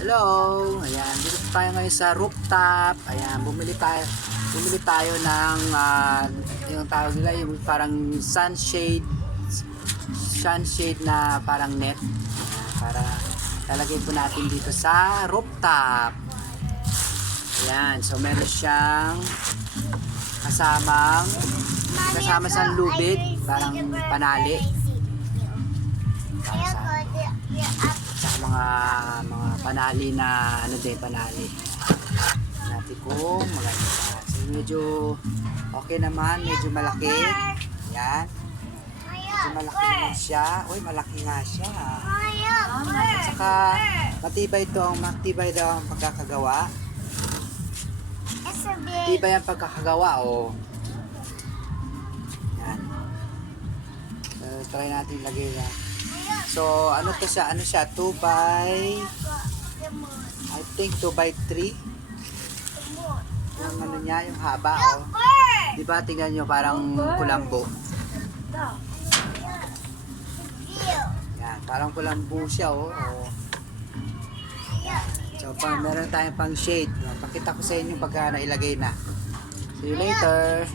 Hello! Ayan, dito tayo ngayon sa rooftop. Ayan, bumili tayo bumili tayo ng ah, yung tawag nila yung parang sunshade sunshade na parang net para talagay po natin dito sa rooftop. Ayan, so meron siyang kasamang kasama sa lubid, parang panali. Para sa mga mga panali na ano din panali. Natin kung maganda. So medyo okay naman medyo malaki. Yan medyo malaki naman siya. Uy malaki nga siya at saka matibay ito ang matibay daw ang pagkakagawa. Matibay ang pagkakagawa oh. Yan so, try natin lagay na so ano to siya? Ano siya? 2 by I think 2 by 3 yung ano niya yung haba oh. Di ba? Tingnan nyo parang kulambo. Yan parang kulambo siya oh, oh. so pa, meron tayong pang shade. Pakita ko sa inyo pagka nailagay na. See you later